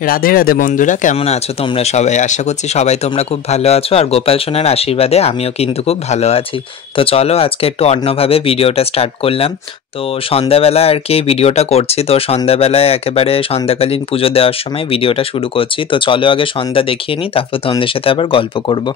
রাধে রাধে বন্ধুরা, কেমন আছো তোমরা সবাই? আশা করছি সবাই তোমরা খুব ভালো আছো, আর গোপাল সোনার আশীর্বাদে আমিও কিন্তু খুব ভালো আছি। তো চলো আজকে একটু অন্যভাবে ভিডিওটা স্টার্ট করলাম। তো সন্ধ্যাবেলা আর কি ভিডিওটা করছি। তো সন্ধ্যাবেলায় একেবারে সন্ধ্যাকালীন পুজো দেওয়ার সময় ভিডিওটা শুরু করছি। তো চলো আগে সন্ধ্যা দেখিয়ে নিই, তারপর তোমাদের সাথে আবার গল্প করব।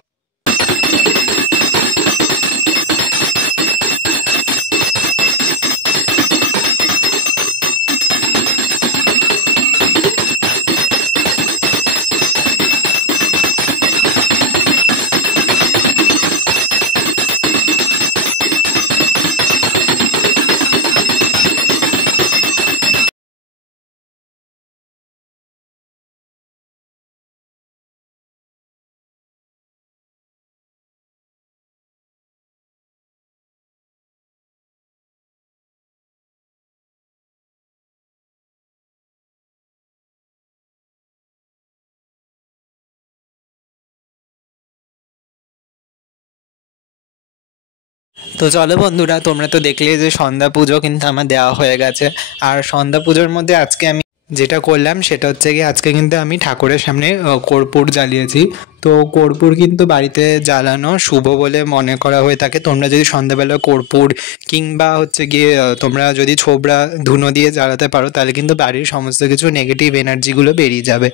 তো চলো বন্ধুরা, তোমরা তো দেখলে যে সন্ধ্যা পুজো কিন্তু আমার দেওয়া হয়ে গেছে। আর সন্ধ্যা পুজোর মধ্যে আজকে আমি যেটা করলাম সেটা হচ্ছে কি, আজকে কিন্তু আমি ঠাকুরের সামনে কর্পূর জ্বালিয়েছি। তো কর্পূর কিন্তু বাড়িতে জ্বালানো শুভ বলে মনে করা হয়ে থাকে। তোমরা যদি সন্ধ্যাবেলা কর্পূর কিংবা হচ্ছে গিয়ে তোমরা যদি ছোবড়া ধুনো দিয়ে জ্বালাতে পারো, তাহলে কিন্তু বাড়ির সমস্ত কিছু নেগেটিভ এনার্জিগুলো বেরিয়ে যাবে।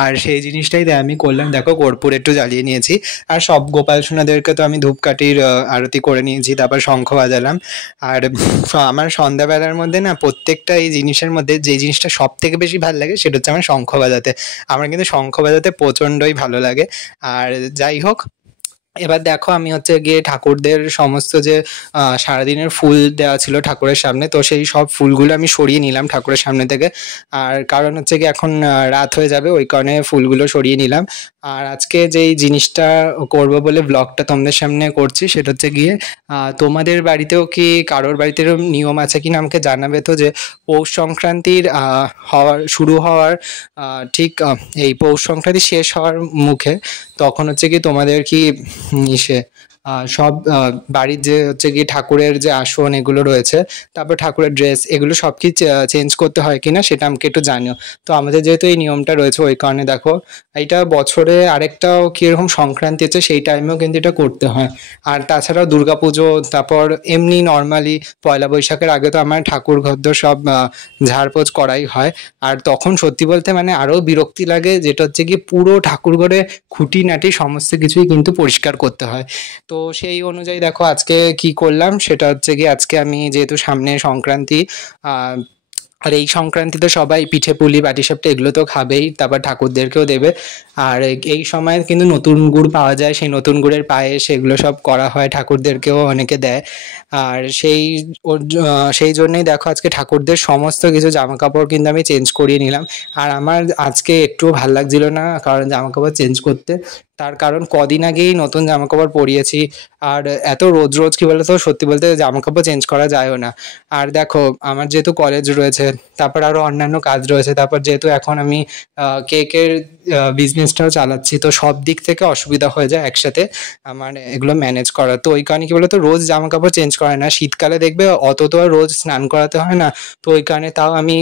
আর সেই জিনিসটাই আমি করলাম। দেখো, কর্পূর একটু জ্বালিয়ে নিয়েছি। আর সব গোপাল সোনাদেরকে তো আমি ধূপকাঠির আরতি করে নিয়েছি, তারপর শঙ্খ বাজালাম। আর আমার সন্ধ্যাবেলার মধ্যে না, প্রত্যেকটা এই জিনিসের মধ্যে যে জিনিসটা সব থেকে বেশি ভালো লাগে সেটা হচ্ছে আমার শঙ্খ বাজাতে। আমার কিন্তু শঙ্খ বাজাতে প্রচণ্ডই ভালো লাগে। আর যাই হোক, এবার দেখো আমি হচ্ছে গিয়ে ঠাকুরদের সমস্ত যে সারাদিনের ফুল দেওয়া ছিল ঠাকুরের সামনে, তো সেই সব ফুলগুলো আমি সরিয়ে নিলাম ঠাকুরের সামনে থেকে। আর কারণ হচ্ছে কি, এখন রাত হয়ে যাবে, ওই কারণে ফুলগুলো সরিয়ে নিলাম। আর আজকে যেই জিনিসটা করব বলে ব্লগটা তোমাদের সামনে করছি সেটা হচ্ছে গিয়ে, তোমাদের বাড়িতেও কি কারোর বাড়িতে এরকম নিয়ম আছে কিনা আমাকে জানাবে তো, যে পৌষ সংক্রান্তির শুরু হওয়ার ঠিক এই পৌষ সংক্রান্তি শেষ হওয়ার মুখে, তখন হচ্ছে কি তোমাদের কি ইসে সব বাড়ির যে হচ্ছে কি ঠাকুরের যে আসন এগুলো রয়েছে, তারপর ঠাকুরের ড্রেস, এগুলো সব কি চেঞ্জ করতে হয় কিনা সেটা আমাকে একটু জানিও। তো আমাদের যেহেতু এই নিয়মটা রয়েছে, ওই কারণে দেখো, এটা বছরে আরেকটাও কিরকম সংক্রান্তি আছে সেই টাইমেও কিন্তু এটা করতে হয়। আর তাছাড়াও দুর্গাপুজো, তারপর এমনি নর্মালি পয়লা বৈশাখের আগে তো আমার ঠাকুর ঘরদোর সব ঝাড়পোছ করাই হয়। আর তখন সত্যি বলতে মানে আরো বিরক্তি লাগে, যেটা হচ্ছে কি পুরো ঠাকুর ঘরে খুঁটিনাটি সমস্ত কিছুই কিন্তু পরিষ্কার করতে হয়। তো সেই অনুযায়ী দেখো আজকে কি করলাম সেটা হচ্ছে কি, আজকে আমি যেহেতু সামনে সংক্রান্তি, আহ আর এই সংক্রান্তিতে সবাই পিঠে পুলি পাটিসাপটা এগুলো তো খাবেই, তারপর ঠাকুরদেরকেও দেবে। আর এই সময় কিন্তু নতুন গুড় পাওয়া যায়, সেই নতুন গুড়ের পায়েস এগুলো সব করা হয়, ঠাকুরদেরকেও অনেকে দেয়। আর সেই জন্যই দেখো আজকে ঠাকুরদের সমস্ত কিছু জামা কাপড় কিন্তু আমি চেঞ্জ করিয়ে নিলাম। আর আমার আজকে একটুও ভাল লাগছিল না কারণ জামা কাপড় চেঞ্জ করতে। তার কারণ কদিন আগেই নতুন জামা কাপড় পরিয়েছি। আর এত রোজ রোজ কি বলতো, সত্যি বলতে জামা কাপড় চেঞ্জ করা যায়ও না। আর দেখো, আমার যেহেতু কলেজ রয়েছে, তারপর আরো অন্যান্য কাজ রয়েছে, তারপর যেহেতু এখন আমি কেকের বিজনেসটাও চালাচ্ছি, তো সব দিক থেকে অসুবিধা হয়ে যায় একসাথে আমার এগুলো ম্যানেজ করা। তো ওই কারণে কি বলতো, রোজ জামা কাপড় চেঞ্জ করে না। শীতকালে দেখবে অত তো আর রোজ স্নান করাতে হয় না। তো ওই কারণে তাও আমি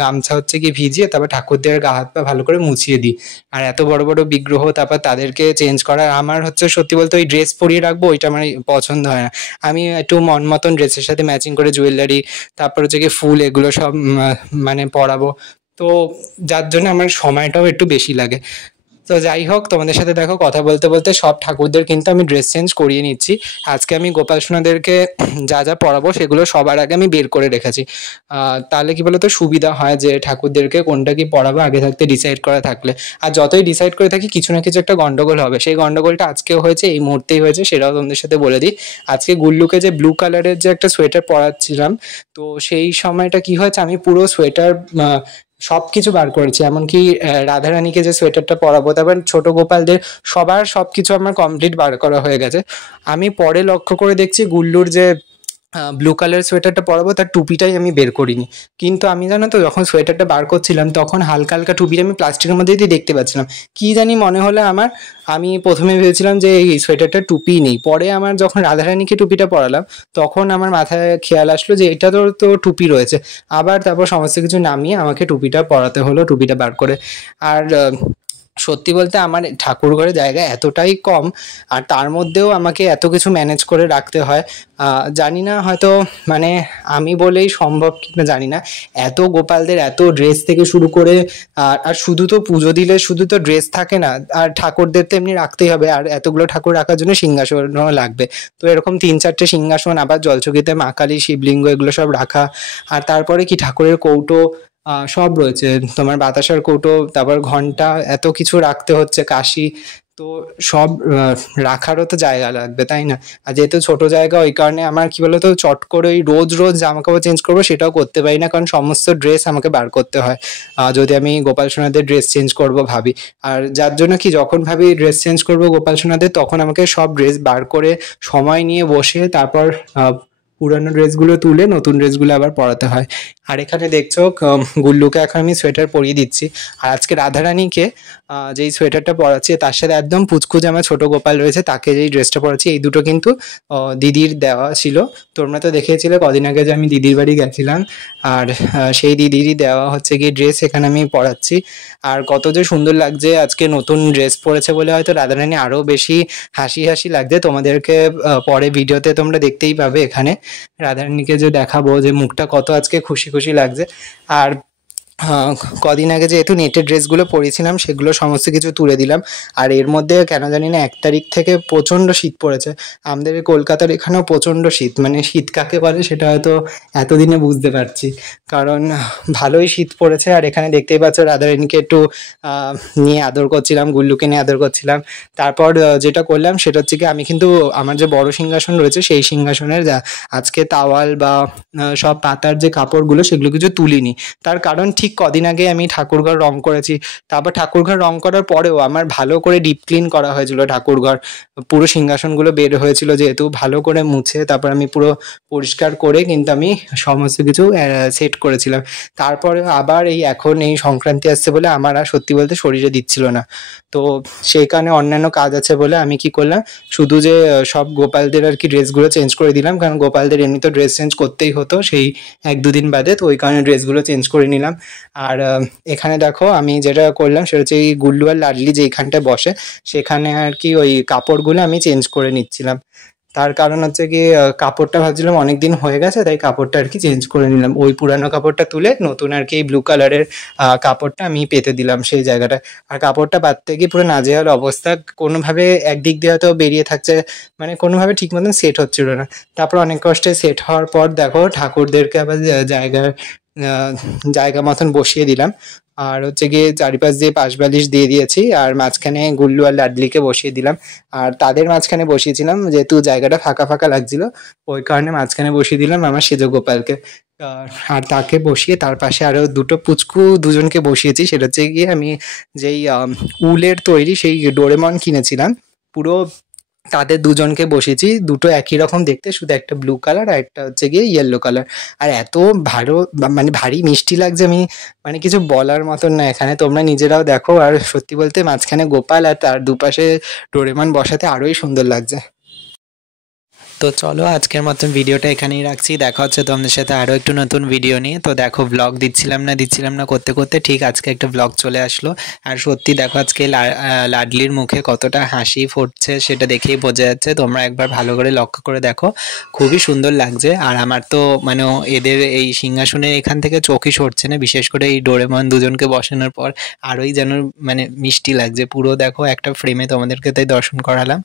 গামছা হচ্ছে কি ভিজিয়ে তারপর ঠাকুরদের গা হাত পা ভালো করে মুছিয়ে দিই। আর এত বড় বড় বিগ্রহ, তারপর তাদেরকে চেঞ্জ করা, আমার হচ্ছে সত্যি বলতে ওই ড্রেস পরিয়ে রাখবো ওইটা আমার পছন্দ হয় না। আমি একটু মন মতন ড্রেসের সাথে ম্যাচিং করে জুয়েলারি, তারপর হচ্ছে গিয়ে ফুল, এগুলো সব মানে পরাবো। তো যার জন্য আমার সময়টাও একটু বেশি লাগে। তো যাই হোক, তোমাদের সাথে দেখো কথা বলতে বলতে সব ঠাকুরদের কিন্তু আমি ড্রেস চেঞ্জ করিয়ে নিচ্ছি। আজকে আমি গোপাল সোনাদেরকে যা যা পরাবো সেগুলো সবার আগে আমি বের করে রেখেছি। তাহলে কি বলতো, সুবিধা হয় যে ঠাকুরদেরকে কোনটা কি পরাবো আগে থাকতে ডিসাইড করা থাকলে। আর যতই ডিসাইড করে থাকি, কিছু না কিছু একটা গন্ডগোল হবে। সেই গন্ডগোলটা আজকেও হয়েছে, এই মুহূর্তেই হয়েছে, সেটাও তোমাদের সাথে বলে দিই। আজকে গুল্লুকে যে ব্লু কালারের যে একটা সোয়েটার পরাচ্ছিলাম, তো সেই সময়টা কি হয়েছে, আমি পুরো সোয়েটার সবকিছু বার করেছি, এমনকি রাধারানীকে যে সোয়েটারটা পরাবো, তারপর ছোট গোপালদের সবার সবকিছু আমার কমপ্লিট বার করা হয়ে গেছে। আমি পরে লক্ষ্য করে দেখছি গুল্লুর যে ব্লু কালার সোয়েটারটা পরাবো তার টুপিটাই আমি বের করিনি। কিন্তু আমি জানো তো যখন সোয়েটারটা বার করছিলাম তখন হালকা হালকা টুপিটা আমি প্লাস্টিকের মধ্যে দিয়ে দেখতে পাচ্ছিলাম। কি জানি মনে হলো আমার, আমি প্রথমে ভেবেছিলাম যে এই সোয়েটারটা টুপি নেই। পরে আমার যখন রাধারানীকে টুপিটা পরালাম তখন আমার মাথায় খেয়াল আসলো যে এটা তো টুপি রয়েছে। আবার তারপর সমস্ত কিছু নামিয়ে আমাকে টুপিটা পরাতে হলো, টুপিটা বার করে। আর সত্যি বলতে আমার ঠাকুর ঘরে জায়গা এতটাই কম, আর তার মধ্যেও আমাকে এত কিছু ম্যানেজ করে রাখতে হয়। জানি না হয়তো মানে আমি বলেই সম্ভব কিনা জানি না, এত গোপালদের এত ড্রেস থেকে শুরু করে আর শুধু তো পুজো দিলে শুধু তো ড্রেস থাকে না, আর ঠাকুরদের তো এমনি রাখতেই হবে, আর এতগুলো ঠাকুর রাখার জন্য সিংহাসনও লাগবে। তো এরকম 3-4টে সিংহাসন, আবার জলচকিতে মা কালী, শিবলিঙ্গ এগুলো সব রাখা। আর তারপরে কি ঠাকুরের কৌটো সব রয়েছে, তোমার বাতাসার কৌটো, তারপর ঘন্টা, এত কিছু রাখতে হচ্ছে, কাশি। তো সব রাখারও তো জায়গা লাগবে, তাই না? আর যেহেতু ছোট জায়গা ওই কারণে আমার কি বলতো চট করে ওই রোজ রোজ জামা কাপড় চেঞ্জ করবো সেটাও করতে পারি না, কারণ সমস্ত ড্রেস আমাকে বার করতে হয় যদি আমি গোপাল সোনাদের ড্রেস চেঞ্জ করব ভাবি। আর যার জন্য কি যখন ভাবি ড্রেস চেঞ্জ করব গোপাল সোনাদের, তখন আমাকে সব ড্রেস বার করে সময় নিয়ে বসে তারপর পুরানো ড্রেসগুলো তুলে নতুন ড্রেসগুলো আবার পরাতে হয়। আর এখানে দেখছো গুল্লুকে এখন আমি সোয়েটার পরিয়ে দিচ্ছি। আর আজকে রাধারানীকে যেই সোয়েটারটা পরাচ্ছি তার সাথে একদম পুচকুচ আমার ছোট গোপাল রয়েছে তাকে যেই ড্রেসটা পরাচ্ছি, এই দুটো কিন্তু দিদির দেওয়া ছিল। তোমরা তো দেখেছিলে কদিন আগে যে আমি দিদির বাড়ি গেছিলাম, আর সেই দিদিরই দেওয়া হচ্ছে গিয়ে ড্রেস এখানে আমি পরাচ্ছি। আর কত যে সুন্দর লাগছে, আজকে নতুন ড্রেস পরেছে বলে হয়তো রাধারানী আরও বেশি হাসি হাসি লাগছে। তোমাদেরকে পরে ভিডিওতে তোমরা দেখতেই পাবে এখানে রাধারানীকে যে দেখাবো যে মুখটা কত আজকে খুশি খুশি লাগছে। আর কদিন আগে যেহেতু নেটের ড্রেসগুলো পরেছিলাম সেগুলো সমস্ত কিছু তুলে দিলাম। আর এর মধ্যে কেন জানি না 1 তারিখ থেকে প্রচণ্ড শীত পড়েছে। আমাদের কলকাতার এখানেও প্রচণ্ড শীত, মানে শীত কাকে বলে সেটা হয়তো এতদিনে বুঝতে পারছি, কারণ ভালোই শীত পড়েছে। আর এখানে দেখতেই পাচ্ছ রাধারানীকে একটু নিয়ে আদর করছিলাম, গুল্লুকে নিয়ে আদর করছিলাম। তারপর যেটা করলাম সেটা হচ্ছে কি, আমি কিন্তু আমার যে বড় সিংহাসন রয়েছে সেই সিংহাসনের আজকে তাওয়াল বা সব পাতার যে কাপড়গুলো সেগুলো কিছু তুলিনি। তার কারণ ঠিক কদিন আগে আমি ঠাকুরঘর রং করেছি, তারপর ঠাকুরঘর রং করার পরেও আমার ভালো করে ডিপ ক্লিন করা হয়েছিল ঠাকুরঘর। পুরো সিংহাসনগুলো বের হয়েছিল যেহেতু, ভালো করে মুছে তারপর আমি পুরো পরিষ্কার করে কিন্তু আমি সমস্ত কিছু সেট করেছিলাম। তারপরে আবার এখন এই সংক্রান্তি আসছে বলে আমার আর সত্যি বলতে শরীরে দিচ্ছিল না। তো সেই কারণে অন্যান্য কাজ আছে বলে আমি কি করলাম, শুধু যে সব গোপালদের আর কি ড্রেসগুলো চেঞ্জ করে দিলাম, কারণ গোপালদের এমনি তো ড্রেস চেঞ্জ করতেই হতো সেই 1-2 দিন বাদে, তো ওই কারণে ড্রেসগুলো চেঞ্জ করে নিলাম। আর এখানে দেখো আমি যেটা করলাম সেটা হচ্ছে এই গুল্লু আর লাডলি যেখানটায় বসে সেখানে আর কি ওই কাপড়গুলো আমি চেঞ্জ করে নিচ্ছিলাম। তার কারণ হচ্ছে কি কাপড়টা ভাবছিলাম অনেকদিন হয়ে গেছে, তাই কাপড়টা আর কি চেঞ্জ করে নিলাম, ওই পুরানো কাপড়টা তুলে নতুন আর কি এই ব্লু কালারের কাপড়টা আমি পেতে দিলাম সেই জায়গাটায়। আর কাপড়টা পাততে গিয়ে পুরো নাজেহাল অবস্থা, কোনোভাবে একদিক দিয়ে হয়তো বেরিয়ে থাকছে, মানে কোনোভাবে ঠিক মতন সেট হচ্ছিল না। তারপর অনেক কষ্টে সেট হওয়ার পর দেখো ঠাকুরদেরকে আবার জায়গা মতন বসিয়ে দিলাম। আর হচ্ছে গিয়ে চারিপাশ দিয়ে পাশবালিশ দিয়ে দিয়েছি, আর মাঝখানে গুল্লু আর লাডলিকে বসিয়ে দিলাম। আর তাদের মাঝখানে বসিয়েছিলাম যেহেতু জায়গাটা ফাঁকা ফাঁকা লাগছিল, ওই কারণে মাঝখানে বসিয়ে দিলাম আমার সেজ গোপালকে। আর তাকে বসিয়ে তার পাশে আরো দুটো পুচকু দুজনকে বসিয়েছি। সেটা হচ্ছে গিয়ে আমি যেই উলের তৈরি সেই ডোরেমন কিনেছিলাম, পুরো তাদের দুজনকে বসিয়েছি। দুটো একই রকম দেখতে, শুধু একটা ব্লু কালার আর একটা হচ্ছে গিয়ে ইয়েলো কালার। আর এত ভালো মানে ভারী মিষ্টি লাগছে, আমি মানে কিছু বলার মতন না। এখানে তোমরা নিজেরাও দেখো। আর সত্যি বলতে মাঝখানে গোপাল আর তার দুপাশে ডোরেমন বসাতে আরোই সুন্দর লাগছে। তো চলো আজকের মতন ভিডিওটা এখানেই রাখছি, দেখা হচ্ছে তোমাদের সাথে আরও একটু নতুন ভিডিও নিয়ে। তো দেখো ব্লগ দিচ্ছিলাম না করতে করতে ঠিক আজকে একটা ব্লগ চলে আসলো। আর সত্যি দেখো আজকে লাডলির মুখে কতটা হাসি ফুটছে সেটা দেখেই বোঝা যাচ্ছে, তোমরা একবার ভালো করে লক্ষ্য করে দেখো, খুবই সুন্দর লাগছে। আর আমার তো মানে এদের এই সিংহাসনে এখান থেকে চোখই সরছে না, বিশেষ করে এই ডোরেমন দুজনকে বসানোর পর আরোই যেন মানে মিষ্টি লাগছে পুরো। দেখো একটা ফ্রেমে তোমাদেরকে তাই দর্শন করালাম।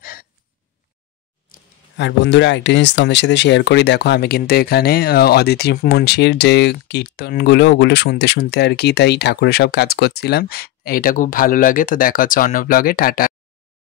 আর বন্ধুরা আরেকটা জিনিস তোমাদের সাথে শেয়ার করি, দেখো আমি কিন্তু এখানে অদিতি মুন্সির যে কীর্তনগুলো ওগুলো শুনতে শুনতে আর কি তাই ঠাকুরের সব কাজ করছিলাম। এটা খুব ভালো লাগে। তো দেখা হচ্ছে অন্য ব্লগে, টাটা।